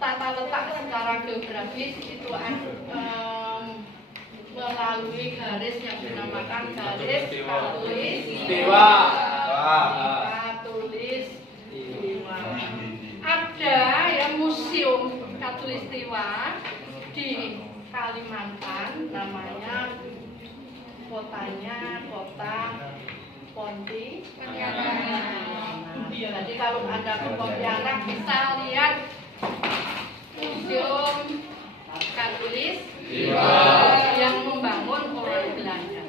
tata letak secara geografis itu melalui garis yang dinamakan garis Katulistiwa. Ada ya museum Katulistiwa di Kalimantan, namanya kotanya kota Pontianak. Jadi kalau Anda ke Pontianak bisa lihat museum Katulistiwa yang membangun orang Belanda,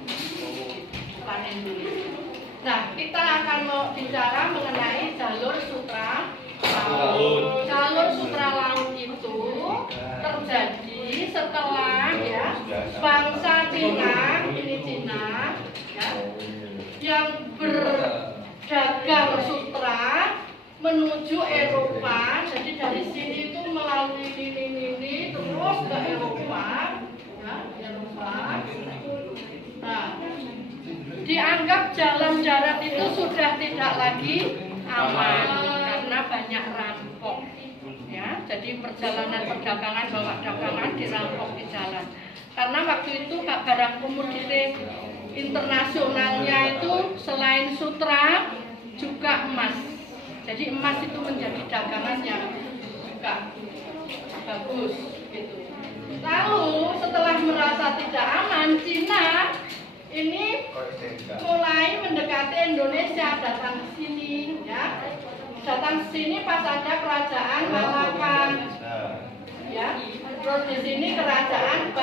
bukan Indonesia. Nah, kita akan mau bicara mengenai jalur sutra laut. Jalur sutra laut itu terjadi setelah ya bangsa Cina, ini Cina, ya, yang berdagang sutra menuju Eropa. Jadi dari sini itu melalui ini terus ke Eropa, ya, Eropa. Nah, dianggap jalan darat itu sudah tidak lagi aman karena banyak rampok. Ya, jadi perjalanan perdagangan bawa dagangan dirampok di jalan. Karena waktu itu barang komoditi internasionalnya itu selain sutra juga emas. Jadi emas itu menjadi dagangan yang juga bagus gitu. Lalu setelah merasa tidak aman, Cina ini mulai mendekati Indonesia, datang ke sini, ya. Datang ke sini pas ada kerajaan Malaka, ya. Terus di sini kerajaan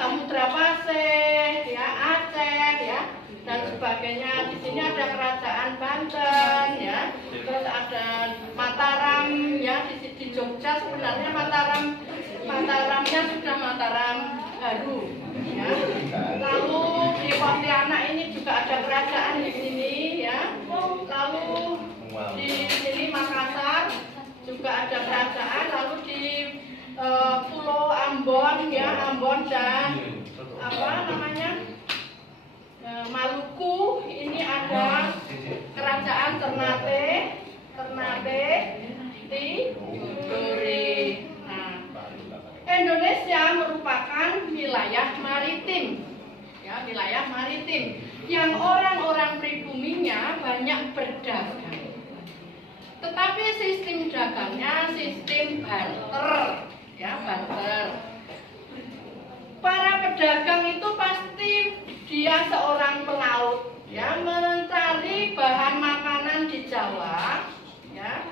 Samudra Pasir, ya, Aceh, ya, dan sebagainya. Di sini ada kerajaan Banten, ya. Terus ada Mataram, ya, di Jogja sebenarnya Mataramnya sudah Mataram baru, ya. Lalu di Pontianak ini juga ada kerajaan di sini, ya. Lalu di sini Makassar juga ada kerajaan. Lalu di Pulau Ambon, ya, Ambon dan Maluku ini ada kerajaan Ternate Tidore. Indonesia merupakan wilayah maritim, ya, wilayah maritim yang orang-orang pribuminya banyak berdagang. Tetapi sistem dagangnya sistem barter, ya, barter. Para pedagang itu pasti dia seorang pelaut, ya, mencari bahan makanan di Jawa, ya,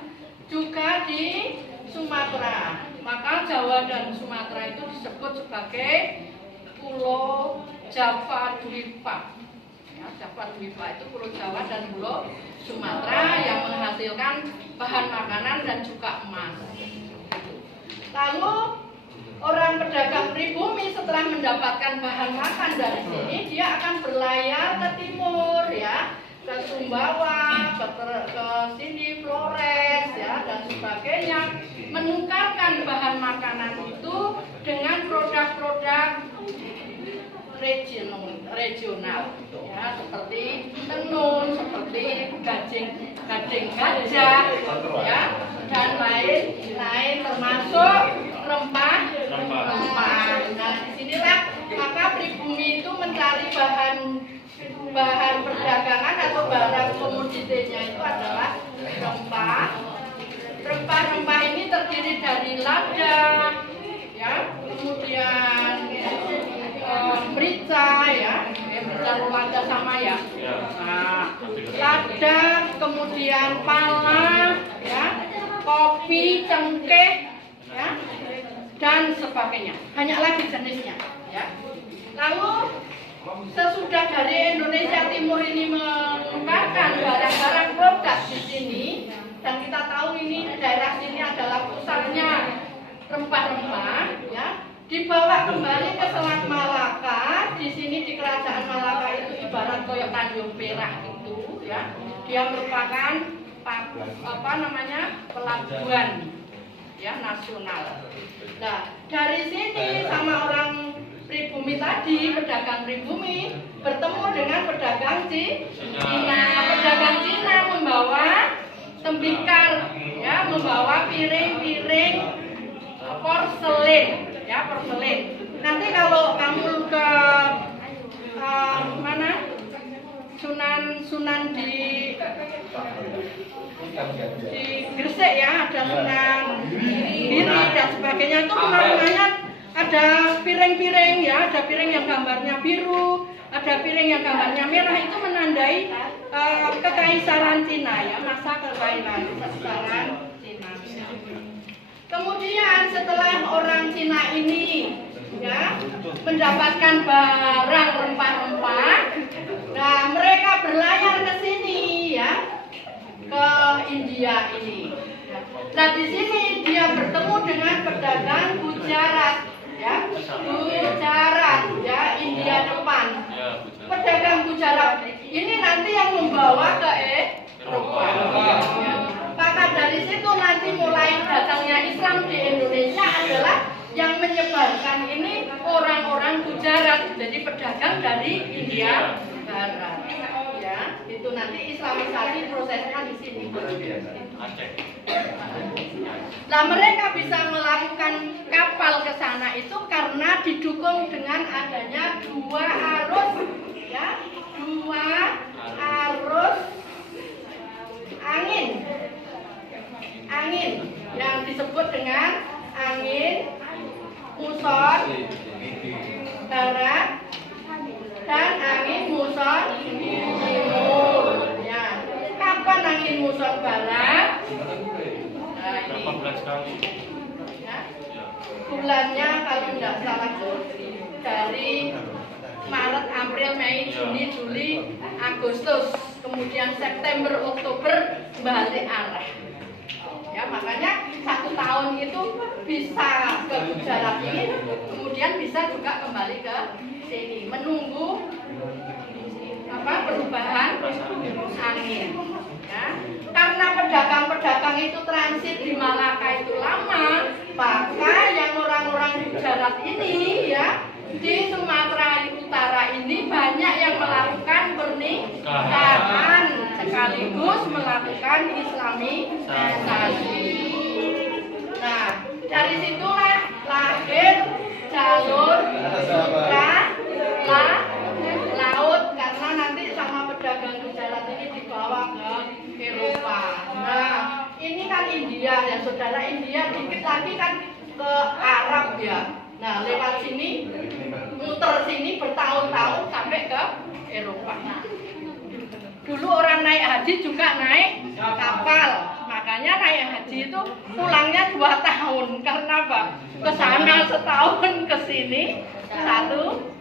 juga di Sumatera. Maka Jawa dan Sumatera itu disebut sebagai Pulau Jawa Dwipa. Ya, Jawa Dwipa itu Pulau Jawa dan Pulau Sumatera yang menghasilkan bahan makanan dan juga emas. Lalu orang pedagang pribumi setelah mendapatkan bahan makan dari sini, dia akan berlayar ke timur, ya, ke Sumbawa, ke sini Flores, ya, dan sebagainya, menukarkan bahan makanan itu dengan produk-produk regional, ya, seperti tenun, seperti gading gajah, ya, dan lain-lain, termasuk rempah. Nah, disinilah maka pribumi itu mencari bahan perdagangan atau barang komoditinya itu adalah rempah. Rempah-rempah ini terdiri dari lada, ya, kemudian merica, ya, merica lada sama, ya. Nah, lada, kemudian pala, ya, kopi, cengkeh, ya, dan sebagainya. Banyak lagi jenisnya, ya. Lalu sesudah dari Indonesia Timur ini menukarkan barang-barang produk di sini, dan kita tahu ini daerah sini adalah pusatnya rempah-rempah, ya, dibawa kembali ke Selat Malaka. Di sini di Kerajaan Malaka itu ibarat koyok Tanjung Perak itu, ya, dia merupakan pelabuhan, ya, nasional. Nah, dari sini sama orang pribumi tadi, pedagang pribumi bertemu dengan pedagang Cina. Pedagang Cina membawa tembikar porselin, ya porselin. Nanti kalau kamu ke mana Sunan di Gresik ya, ada Sunan Giri dan sebagainya, itu rumah-rumahnya ada piring-piring ya, ada piring yang gambarnya biru, ada piring yang gambarnya merah, itu menandai kekaisaran Cina ya, masa kekaisaran Cina. Kemudian setelah orang Cina ini ya mendapatkan barang rempah-rempah, nah mereka berlayar ke sini ya, ke India ini. Nah di sini dia bertemu dengan pedagang Gujarat ya, Gujarat ya, India depan. Pedagang Gujarat ini nanti yang membawa ke Eropa. Ya. Maka dari situ nanti mulai datangnya Islam di Indonesia adalah yang menyebarkan ini orang-orang Gujarat, jadi pedagang dari India Barat. Ya, itu nanti Islamisasi prosesnya di sini. Nah, mereka bisa melakukan kapal ke sana itu karena didukung dengan adanya dua arus, ya, dua arus angin yang disebut dengan angin muson barat dan angin muson timur. Ya, kapan angin muson barat? Nah, ini. Ya, bulannya kalau tidak salah dari Maret, April, Mei, Juni, Juli, Agustus, kemudian September, Oktober balik arah. Ya, makanya 1 tahun itu bisa ke Gujarat ini, kemudian bisa juga kembali ke sini menunggu perubahan angin. Ya. Karena pedagang-pedagang itu transit di Malaka itu lama, maka yang orang-orang Gujarat ini ya di Sumatera Utara ini banyak yang melakukan pernikahan sekaligus melakukan Islamisasi. Nah, dari situlah lahir jalur laut, karena nanti sama pedagang Gujarat ini dibawa ke Eropa. Nah, ini kan India ya saudara, India dikit lagi kan ke Arab ya. Nah, lewat sini, muter sini bertahun-tahun sampai ke Eropa. Dulu orang naik haji juga naik kapal, makanya naik haji itu pulangnya 2 tahun. Karena apa? Ke sana setahun, ke sini 1